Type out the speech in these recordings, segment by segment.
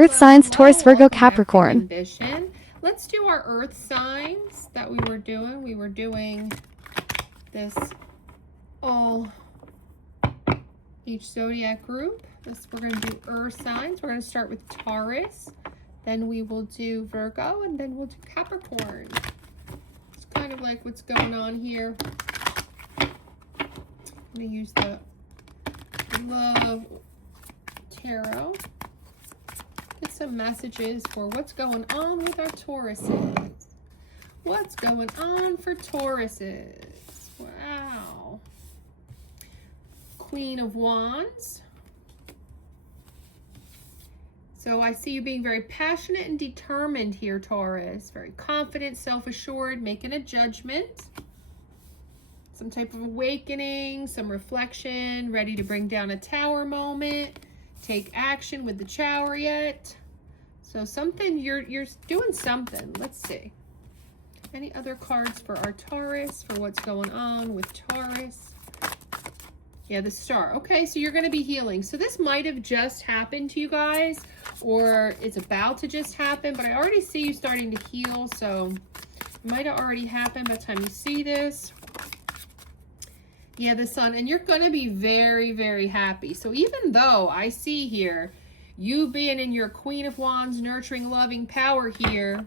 Earth signs, Taurus, Virgo, Capricorn. Kimbition. Let's do our earth signs that we were doing. We were doing this all each zodiac group. We're going to do earth signs. We're going to start with Taurus. Then we will do Virgo, and then we'll do Capricorn. It's kind of like what's going on here. I'm going to use the Love Tarot. Get some messages for what's going on with our Tauruses. What's going on for Tauruses? Wow. Queen of Wands. So I see you being very passionate and determined here, Taurus. Very confident, self-assured, making a judgment. Some type of awakening, some reflection, ready to bring down a tower moment. Take action with the Chariot. So something, you're doing something. Let's see. Any other cards for our Taurus, for what's going on with Taurus? Yeah, the Star. Okay, so you're going to be healing. So this might have just happened to you guys, or it's about to just happen, but I already see you starting to heal, so it might have already happened by the time you see this. Yeah, the Sun, and you're going to be very, very happy. So even though I see here you being in your Queen of Wands, nurturing, loving power here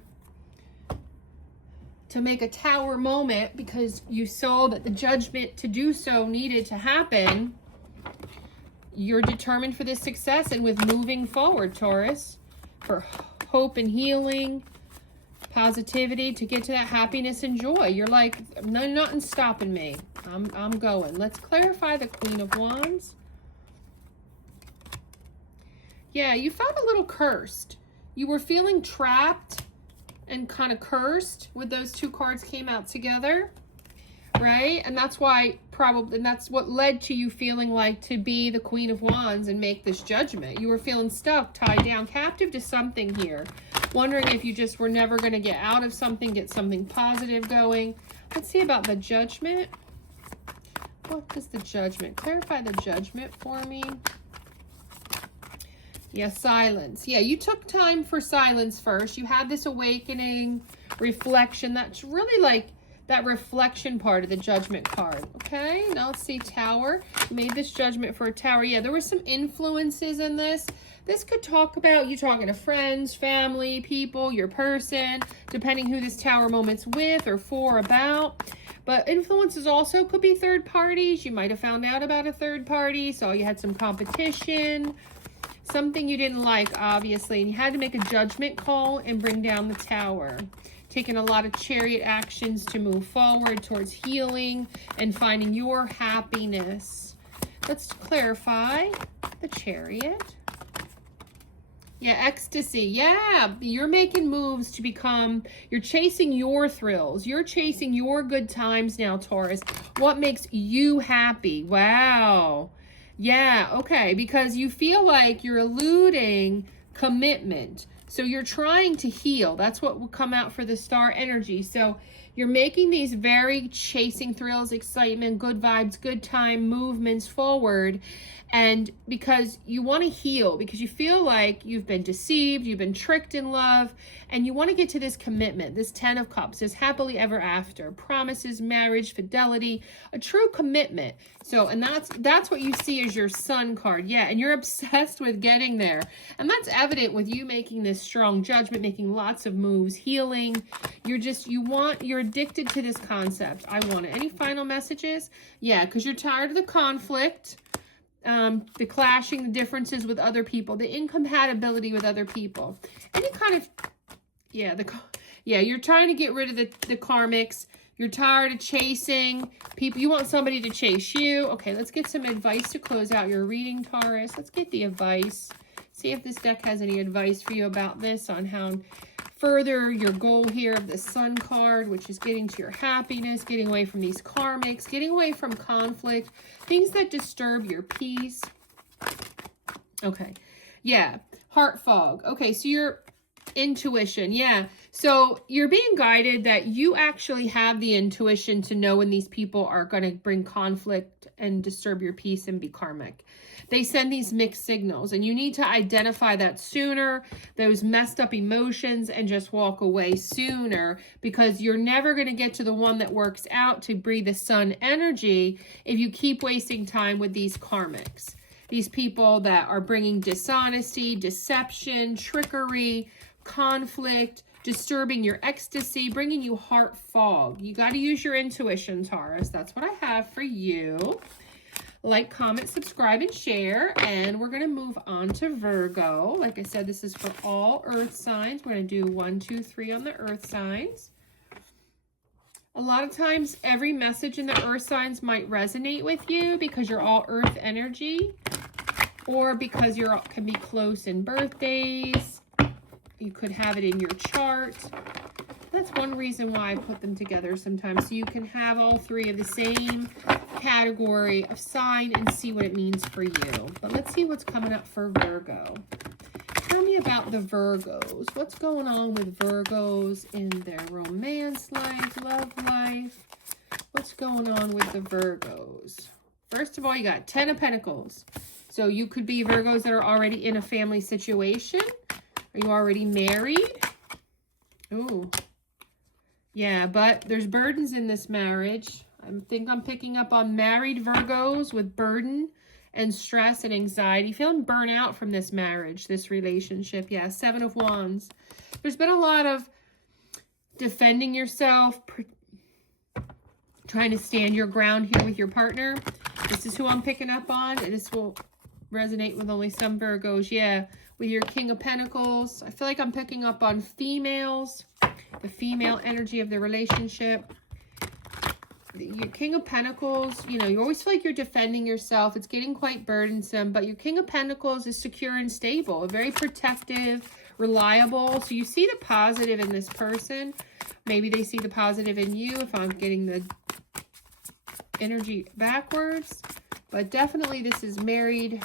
to make a tower moment because you saw that the judgment to do so needed to happen, you're determined for this success and with moving forward, Taurus, for hope and healing, positivity, to get to that happiness and joy. You're like, no, nothing's stopping me. I'm going. Let's clarify the Queen of Wands. Yeah, you felt a little cursed. You were feeling trapped and kind of cursed with those two cards came out together, right? And that's why and that's what led to you feeling like to be the Queen of Wands and make this judgment. You were feeling stuck, tied down, captive to something here. Wondering if you just were never going to get out of something, get something positive going. Let's see about the Judgment. What does the Judgment? Clarify the Judgment for me. Yeah, silence. Yeah, you took time for silence first. You had this awakening, reflection. That's really like that reflection part of the Judgment card. Okay, now let's see Tower. You made this judgment for a Tower. Yeah, there were some influences in this. This could talk about you talking to friends, family, people, your person, depending who this Tower moment's with or for, about. But influences also could be third parties. You might have found out about a third party, so you had some competition, something you didn't like, obviously, and you had to make a judgment call and bring down the Tower. Taking a lot of Chariot actions to move forward towards healing and finding your happiness. Let's clarify the Chariot. Yeah, ecstasy. Yeah, you're making moves to become, you're chasing your thrills. You're chasing your good times now, Taurus. What makes you happy? Wow. Yeah, okay, because you feel like you're eluding commitment. So you're trying to heal. That's what will come out for the Star energy. So you're making these very chasing thrills, excitement, good vibes, good time movements forward. And because you want to heal, because you feel like you've been deceived, you've been tricked in love, and you want to get to this commitment, this 10 of Cups, this happily ever after, promises, marriage, fidelity, a true commitment. So, and that's what you see as your Sun card. Yeah, and you're obsessed with getting there. And that's evident with you making this strong judgment, making lots of moves, healing. You're addicted to this concept. I want it. Any final messages? Yeah, because you're tired of the conflict. The clashing, the differences with other people, the incompatibility with other people, any kind of, you're trying to get rid of the karmics. You're tired of chasing people. You want somebody to chase you. Okay, let's get some advice to close out your reading, Taurus. Let's get the advice. See if this deck has any advice for you about this, on how further your goal here of the Sun card, which is getting to your happiness, getting away from these karmics, getting away from conflict, things that disturb your peace. Okay, yeah, heart fog. Okay, so your intuition, yeah. So you're being guided that you actually have the intuition to know when these people are going to bring conflict and disturb your peace and be karmic. They send these mixed signals, and you need to identify that sooner, those messed up emotions, and just walk away sooner, because you're never going to get to the one that works out to breathe the sun energy if you keep wasting time with these karmics. These people that are bringing dishonesty, deception, trickery, conflict, disturbing your ecstasy, bringing you heart fog. You got to use your intuition, Taurus. That's what I have for you. Like, comment, subscribe, and share. And we're going to move on to Virgo. Like I said, this is for all earth signs. We're going to do 1, 2, 3 on the earth signs. A lot of times, every message in the earth signs might resonate with you because you're all earth energy, or because you can be close in birthdays. You could have it in your chart. That's one reason why I put them together sometimes, so you can have all three of the same category of sign and see what it means for you. But let's see what's coming up for Virgo. Tell me about the Virgos. What's going on with Virgos in their romance life, love life? What's going on with the Virgos? First of all, you got 10 of Pentacles. So you could be Virgos that are already in a family situation. Are you already married? Ooh. Yeah, but there's burdens in this marriage. I think I'm picking up on married Virgos with burden and stress and anxiety. Feeling burnt out from this marriage, this relationship. Yeah, 7 of Wands. There's been a lot of defending yourself, trying to stand your ground here with your partner. This is who I'm picking up on. This will resonate with only some Virgos. Yeah, with your King of Pentacles. I feel like I'm picking up on females, the female energy of the relationship. Your King of Pentacles, you know, you always feel like you're defending yourself. It's getting quite burdensome, but your King of Pentacles is secure and stable, very protective, reliable. So you see the positive in this person. Maybe they see the positive in you if I'm getting the energy backwards. But definitely this is married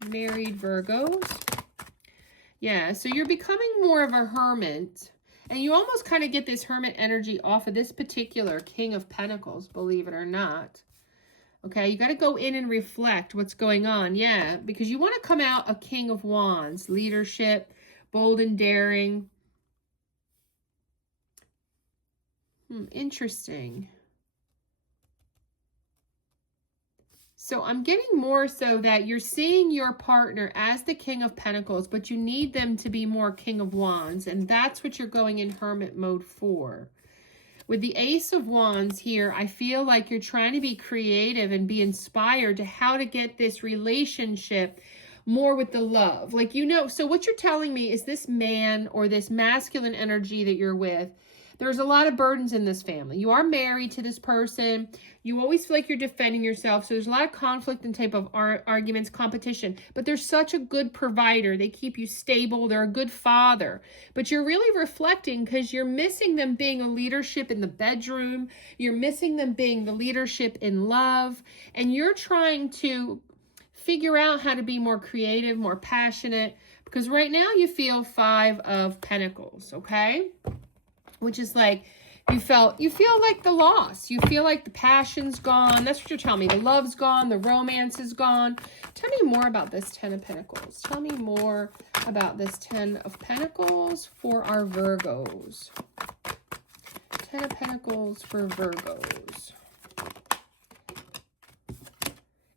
Virgos. Yeah, so you're becoming more of a hermit. And you almost kind of get this hermit energy off of this particular King of Pentacles, believe it or not. Okay, you got to go in and reflect what's going on. Yeah, because you want to come out a King of Wands, leadership, bold and daring. Interesting. So I'm getting more so that you're seeing your partner as the King of Pentacles, but you need them to be more King of Wands. And that's what you're going in hermit mode for. With the Ace of Wands here, I feel like you're trying to be creative and be inspired to how to get this relationship more with the love. Like, you know, so what you're telling me is this man or this masculine energy that you're with, there's a lot of burdens in this family. You are married to this person. You always feel like you're defending yourself. So there's a lot of conflict and type of arguments, competition. But they're such a good provider. They keep you stable. They're a good father. But you're really reflecting because you're missing them being a leadership in the bedroom. You're missing them being the leadership in love. And you're trying to figure out how to be more creative, more passionate. Because right now you feel 5 of Pentacles, okay? Which is like, you feel like the loss. You feel like the passion's gone. That's what you're telling me. The love's gone. The romance is gone. Tell me more about this 10 of Pentacles. Tell me more about this 10 of Pentacles for our Virgos. 10 of Pentacles for Virgos.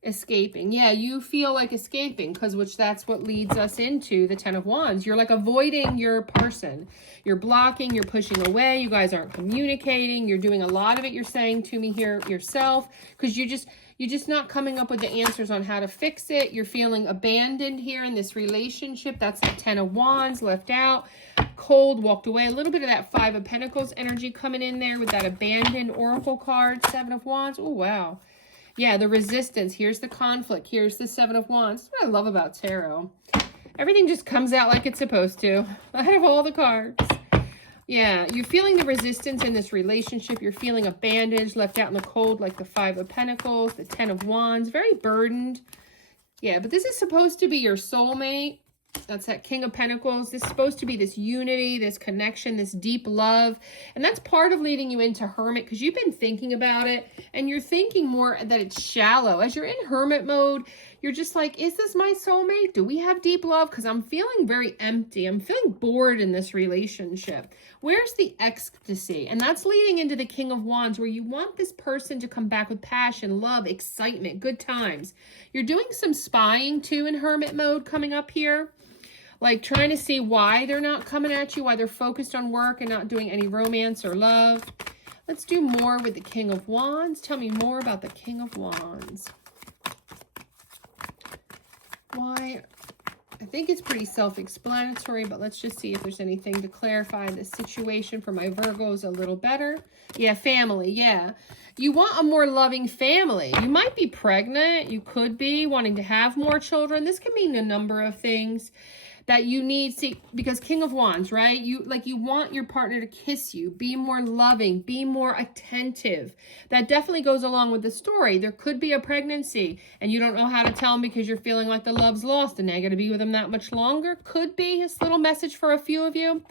Escaping. Yeah, you feel like escaping which that's what leads us into the 10 of Wands. You're like avoiding your person. You're blocking, you're pushing away. You guys aren't communicating. You're doing a lot of it. You're saying to me here yourself because you're just not coming up with the answers on how to fix it. You're feeling abandoned here in this relationship. That's the 10 of Wands, left out, cold, walked away. A little bit of that 5 of Pentacles energy coming in there with that abandoned oracle card, 7 of Wands. Oh, wow. Yeah, the resistance. Here's the conflict. Here's the 7 of Wands. That's what I love about tarot. Everything just comes out like it's supposed to. I have all the cards. Yeah, you're feeling the resistance in this relationship. You're feeling abandoned, left out in the cold, like the 5 of Pentacles, the 10 of Wands. Very burdened. Yeah, but this is supposed to be your soulmate. That's that King of Pentacles. This is supposed to be this unity, this connection, this deep love. And that's part of leading you into Hermit, because you've been thinking about it and you're thinking more that it's shallow. As you're in Hermit mode, you're just like, is this my soulmate? Do we have deep love? Because I'm feeling very empty. I'm feeling bored in this relationship. Where's the ecstasy? And that's leading into the King of Wands, where you want this person to come back with passion, love, excitement, good times. You're doing some spying too in Hermit mode coming up here. Like trying to see why they're not coming at you, why they're focused on work and not doing any romance or love. Let's do more with the King of Wands. Tell me more about the King of Wands. Why? I think it's pretty self-explanatory, but let's just see if there's anything to clarify the situation for my Virgos a little better. Yeah, family, yeah. You want a more loving family. You might be pregnant. You could be wanting to have more children. This can mean a number of things that you need. See, because King of Wands, right? You want your partner to kiss you, be more loving, be more attentive. That definitely goes along with the story. There could be a pregnancy and you don't know how to tell them because you're feeling like the love's lost and they're going to be with them that much longer. Could be this little message for a few of you.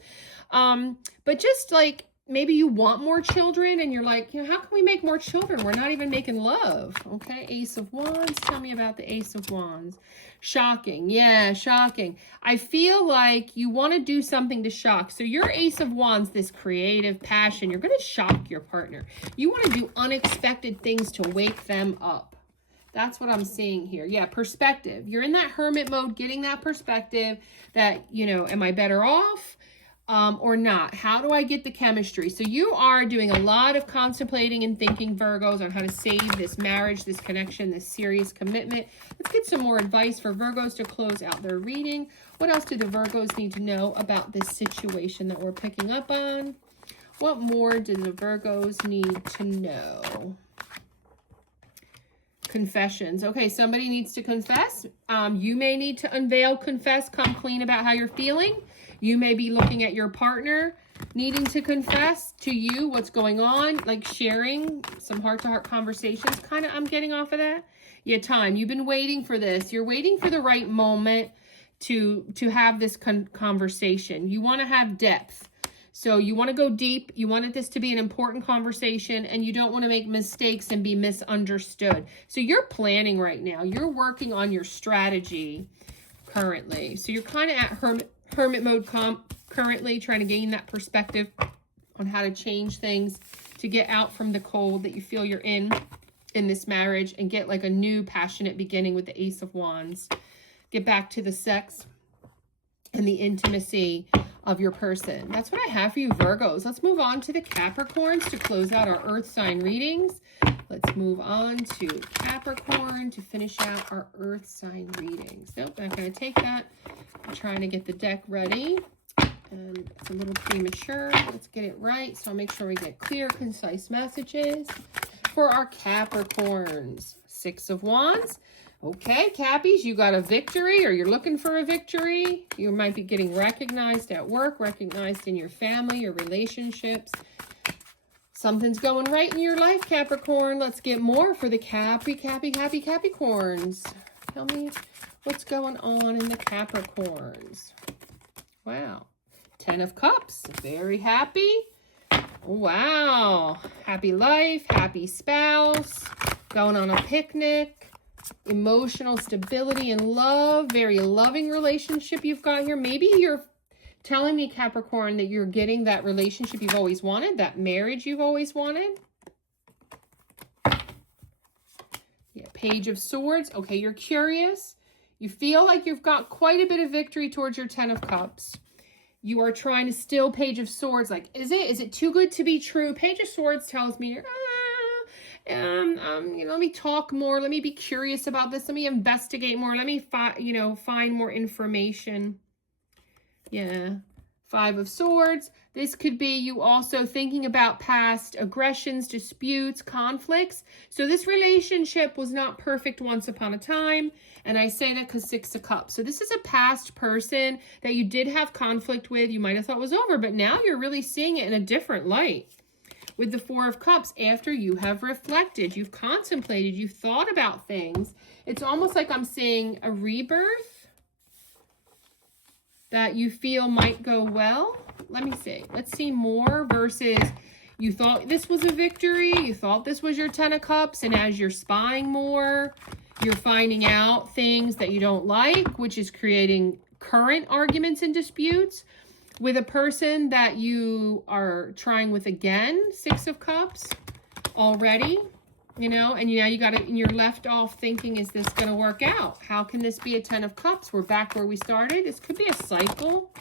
But just like, maybe you want more children and you're like, you know, how can we make more children? We're not even making love. Okay, Ace of Wands. Tell me about the Ace of Wands. Shocking. Yeah, shocking. I feel like you want to do something to shock. So your Ace of Wands, this creative passion, you're going to shock your partner. You want to do unexpected things to wake them up. That's what I'm seeing here. Yeah, perspective. You're in that Hermit mode, getting that perspective that, you know, am I better off? Or not? How do I get the chemistry? So you are doing a lot of contemplating and thinking, Virgos, on how to save this marriage, this connection, this serious commitment. Let's get some more advice for Virgos to close out their reading. What else do the Virgos need to know about this situation that we're picking up on? What more do the Virgos need to know? Confessions. Okay, somebody needs to confess. You may need to unveil, confess, come clean about how you're feeling. You may be looking at your partner needing to confess to you what's going on, like sharing some heart-to-heart conversations. Kind of, I'm getting off of that. Yeah, time. You've been waiting for this. You're waiting for the right moment to have this conversation. You want to have depth. So you want to go deep. You want this to be an important conversation, and you don't want to make mistakes and be misunderstood. So you're planning right now. You're working on your strategy currently. So you're kind of at Hermit mode currently, trying to gain that perspective on how to change things to get out from the cold that you feel you're in this marriage and get like a new passionate beginning with the Ace of Wands. Get back to the sex and the intimacy of your person. That's what I have for you, Virgos. Let's move on to the Capricorns to close out our Earth sign readings. Let's move on to Capricorn to finish out our Earth sign readings. Nope, not going to take that. I'm trying to get the deck ready, and it's a little premature. Let's get it right, so I'll make sure we get clear, concise messages for our Capricorns. Six of Wands. Okay, Cappies, you got a victory, or you're looking for a victory. You might be getting recognized at work, recognized in your family, your relationships. Something's going right in your life, Capricorn. Let's get more for the happy Capricorns. Tell me what's going on in the Capricorns. Wow. 10 of Cups. Very happy. Wow. Happy life. Happy spouse. Going on a picnic. Emotional stability and love. Very loving relationship you've got here. Maybe you're telling me, Capricorn, that you're getting that relationship you've always wanted. That marriage you've always wanted. Yeah, Page of Swords. Okay, you're curious. You feel like you've got quite a bit of victory towards your 10 of Cups. You are trying to still Page of Swords. Like, is it too good to be true? Page of Swords tells me, let me talk more. Let me be curious about this. Let me investigate more. Let me find more information. Yeah. 5 of Swords. This could be you also thinking about past aggressions, disputes, conflicts. So this relationship was not perfect once upon a time. And I say that because 6 of Cups. So this is a past person that you did have conflict with. You might have thought was over, but now you're really seeing it in a different light. With the 4 of Cups, after you have reflected, you've contemplated, you've thought about things. It's almost like I'm seeing a rebirth. that you feel might go well? Let me see. Let's see more versus you thought this was a victory. You thought this was your 10 of Cups. And as you're spying more, you're finding out things that you don't like, which is creating current arguments and disputes with a person that you are trying with again. 6 of Cups already, you know, and now you got it, and you're left off thinking, is this going to work out? How can this be a 10 of Cups? We're back where we started. This could be a cycle.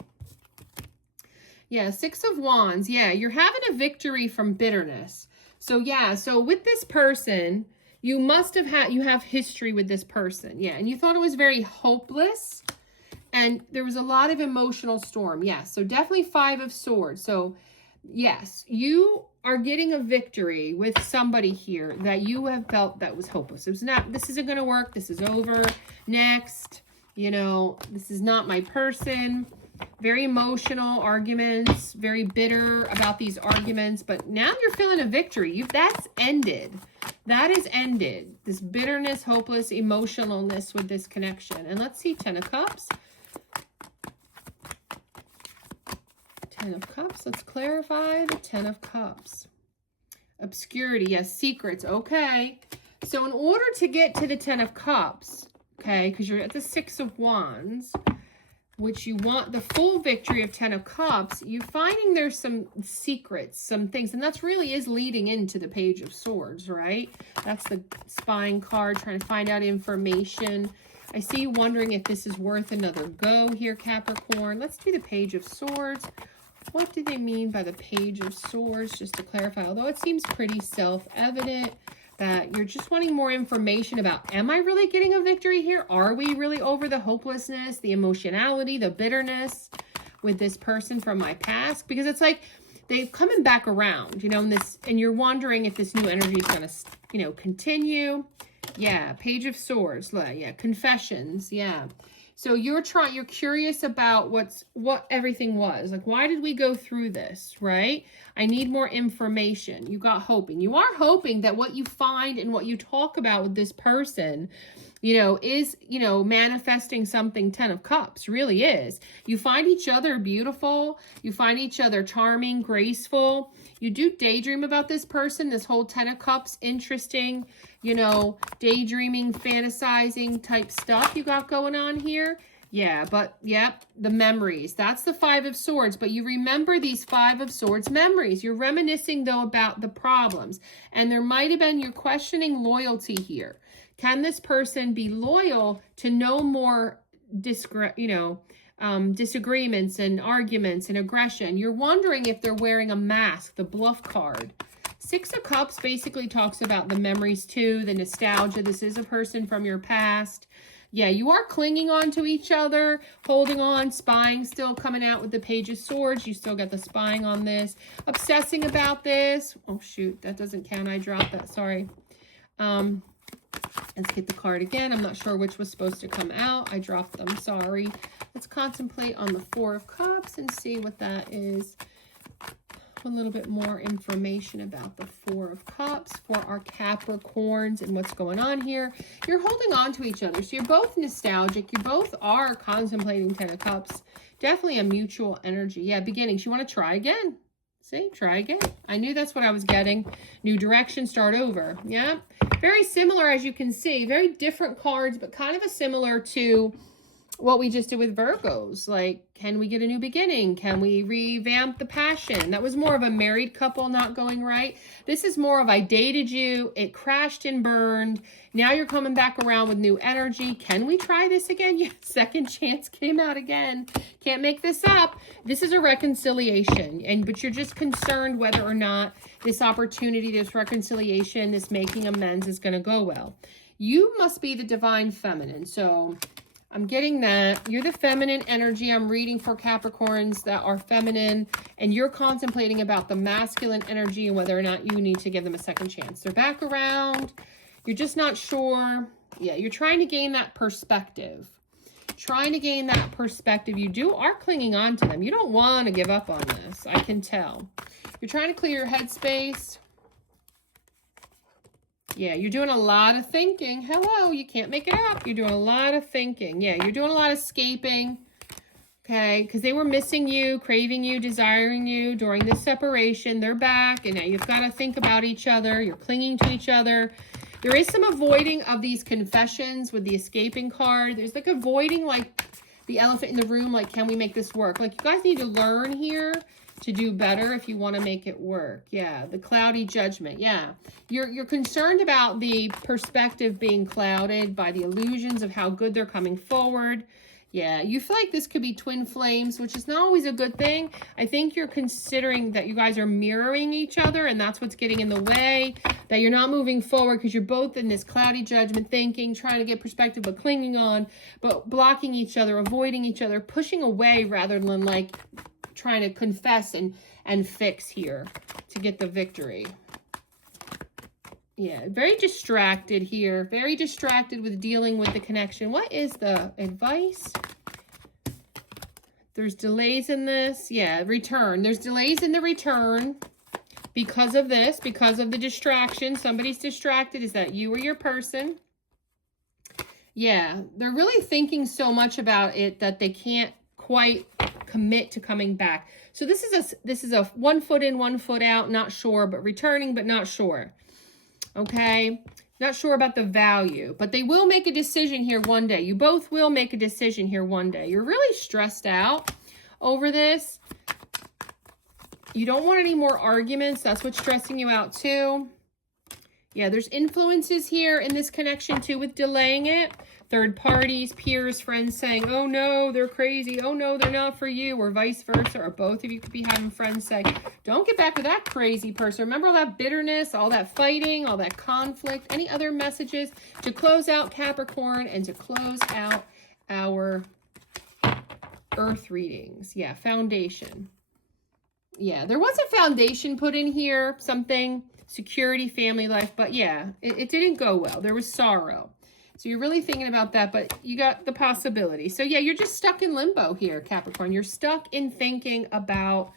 Yeah, 6 of Wands. Yeah, you're having a victory from bitterness. So yeah, so with this person, you must have had, you have history with this person. Yeah, and you thought it was very hopeless. And there was a lot of emotional storm. Yes, so definitely 5 of Swords. So yes, you are getting a victory with somebody here that you have felt that was hopeless. It was not, this isn't going to work. This is over. Next, you know, this is not my person. Very emotional arguments, very bitter about these arguments. But now you're feeling a victory. That's ended. That is ended. This bitterness, hopeless, emotionalness with this connection. And let's see, 10 of Cups. 10 of Cups. Let's clarify the 10 of Cups. Obscurity. Yes, secrets. Okay. So in order to get to the 10 of Cups, okay, because you're at the 6 of Wands, which you want the full victory of 10 of Cups, you're finding there's some secrets, some things, and that's really is leading into the Page of Swords, right? That's the spying card, trying to find out information. I see you wondering if this is worth another go here, Capricorn. Let's do the Page of Swords. What do they mean by the Page of Swords, just to clarify? Although it seems pretty self-evident that you're just wanting more information about, am I really getting a victory here? Are we really over the hopelessness, the emotionality, the bitterness with this person from my past? Because it's like they're coming back around, you know, and you're wondering if this new energy is going to, you know, continue. Yeah, Page of Swords. Yeah, confessions. Yeah. So you're curious about what everything was. Like, why did we go through this, right? I need more information. You got hoping. You are hoping that what you find and what you talk about with this person, you know, is, you know, manifesting something. 10 of Cups really is. You find each other beautiful. You find each other charming, graceful. You do daydream about this person. This whole 10 of Cups, interesting, you know, daydreaming, fantasizing type stuff you got going on here. Yeah, but yep, the memories. That's the 5 of Swords. But you remember these 5 of Swords memories. You're reminiscing, though, about the problems. And there might have been, you're questioning loyalty here. Can this person be loyal to no more, disagreements and arguments and aggression? You're wondering if they're wearing a mask, the bluff card. 6 of Cups basically talks about the memories too, the nostalgia. This is a person from your past. Yeah, you are clinging on to each other, holding on, spying, still coming out with the Page of Swords. You still got the spying on this, obsessing about this. Oh, shoot, that doesn't count. I dropped that. Sorry. Let's get the card again. I'm not sure which was supposed to come out. I dropped them. Sorry. Let's contemplate on the 4 of Cups and see what that is. A little bit more information about the 4 of Cups for our Capricorns and what's going on here. You're holding on to each other. So you're both nostalgic. You both are contemplating 10 of Cups. Definitely a mutual energy. Yeah, beginnings. You want to try again. See, try again. I knew that's what I was getting. New direction, start over. Yeah, very similar as you can see. Very different cards, but kind of a similar to what we just did with Virgos. Like, can we get a new beginning? Can we revamp the passion? That was more of a married couple not going right. This is more of I dated you, it crashed and burned. Now you're coming back around with new energy. Can we try this again? Yes, second chance came out again. Can't make this up. This is a reconciliation, but you're just concerned whether or not this opportunity, this reconciliation, this making amends is going to go well. You must be the divine feminine. So I'm getting that. You're the feminine energy. I'm reading for Capricorns that are feminine, and you're contemplating about the masculine energy and whether or not you need to give them a second chance. They're back around. You're just not sure. Yeah, you're trying to gain that perspective. Trying to gain that perspective. You are clinging on to them. You don't want to give up on this. I can tell. You're trying to clear your headspace. Yeah, you're doing a lot of thinking. Hello, you can't make it up. You're doing a lot of thinking. Yeah, you're doing a lot of escaping. Okay, because they were missing you, craving you, desiring you during this separation. They're back, and now you've got to think about each other. You're clinging to each other. There is some avoiding of these confessions with the escaping card. There's like avoiding like the elephant in the room, like, can we make this work? Like, you guys need to learn here to do better if you want to make it work. Yeah, the cloudy judgment. Yeah, you're concerned about the perspective being clouded by the illusions of how good they're coming forward. Yeah, you feel like this could be twin flames, which is not always a good thing. I think you're considering that you guys are mirroring each other, and that's what's getting in the way, that you're not moving forward because you're both in this cloudy judgment thinking, trying to get perspective, but clinging on, but blocking each other, avoiding each other, pushing away rather than like trying to confess and fix here to get the victory. Yeah, very distracted here. Very distracted with dealing with the connection. What is the advice? There's delays in this. Yeah, return. There's delays in the return because of this, because of the distraction. Somebody's distracted. Is that you or your person? Yeah, they're really thinking so much about it that they can't quite commit to coming back. So this is a 1 foot in, 1 foot out, not sure, but returning, but not sure. Okay, not sure about the value, but they will make a decision here one day. You both will make a decision here one day. You're really stressed out over this. You don't want any more arguments. That's what's stressing you out too. Yeah, there's influences here in this connection too with delaying it. Third parties, peers, friends saying, oh no, they're crazy. Oh no, they're not for you, or vice versa. Or both of you could be having friends say, don't get back with that crazy person. Remember all that bitterness, all that fighting, all that conflict. Any other messages to close out Capricorn and to close out our Earth readings? Yeah, foundation. Yeah, there was a foundation put in here, something, security, family life. But yeah, it didn't go well. There was sorrow. So you're really thinking about that, but you got the possibility. So yeah, you're just stuck in limbo here, Capricorn. You're stuck in thinking about,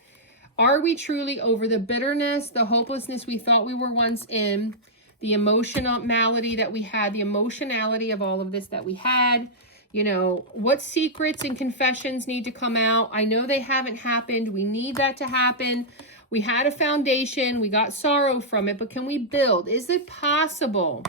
are we truly over the bitterness, the hopelessness we thought we were once in, the emotionality that we had, the emotionality of all of this that we had? You know, what secrets and confessions need to come out? I know they haven't happened. We need that to happen. We had a foundation. We got sorrow from it, but can we build? Is it possible?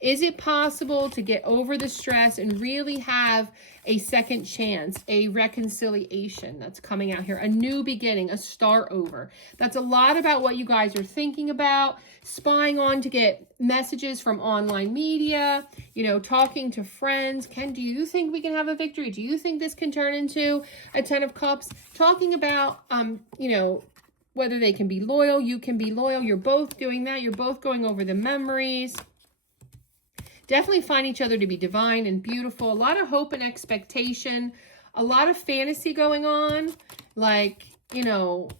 Is it possible to get over the stress and really have a second chance, a reconciliation that's coming out here, a new beginning, a start over? That's a lot about what you guys are thinking about, spying on to get messages from online media, you know, talking to friends. Do you think we can have a victory? Do you think this can turn into a 10 of Cups? Talking about, you know, whether they can be loyal, you can be loyal. You're both doing that. You're both going over the memories. Definitely find each other to be divine and beautiful. A lot of hope and expectation. A lot of fantasy going on. Like, you know,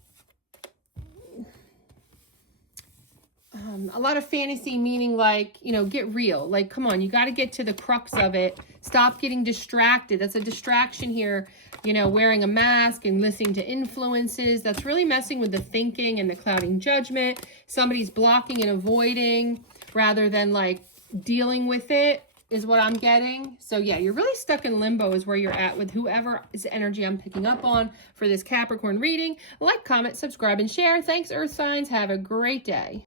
a lot of fantasy meaning like, you know, get real. Like, come on, you got to get to the crux of it. Stop getting distracted. That's a distraction here. You know, wearing a mask and listening to influences. That's really messing with the thinking and the clouding judgment. Somebody's blocking and avoiding rather than like dealing with it is what I'm getting. So yeah, you're really stuck in limbo is where you're at with whoever is energy I'm picking up on for this Capricorn reading. Like, comment, subscribe, and share. Thanks, Earth signs. Have a great day.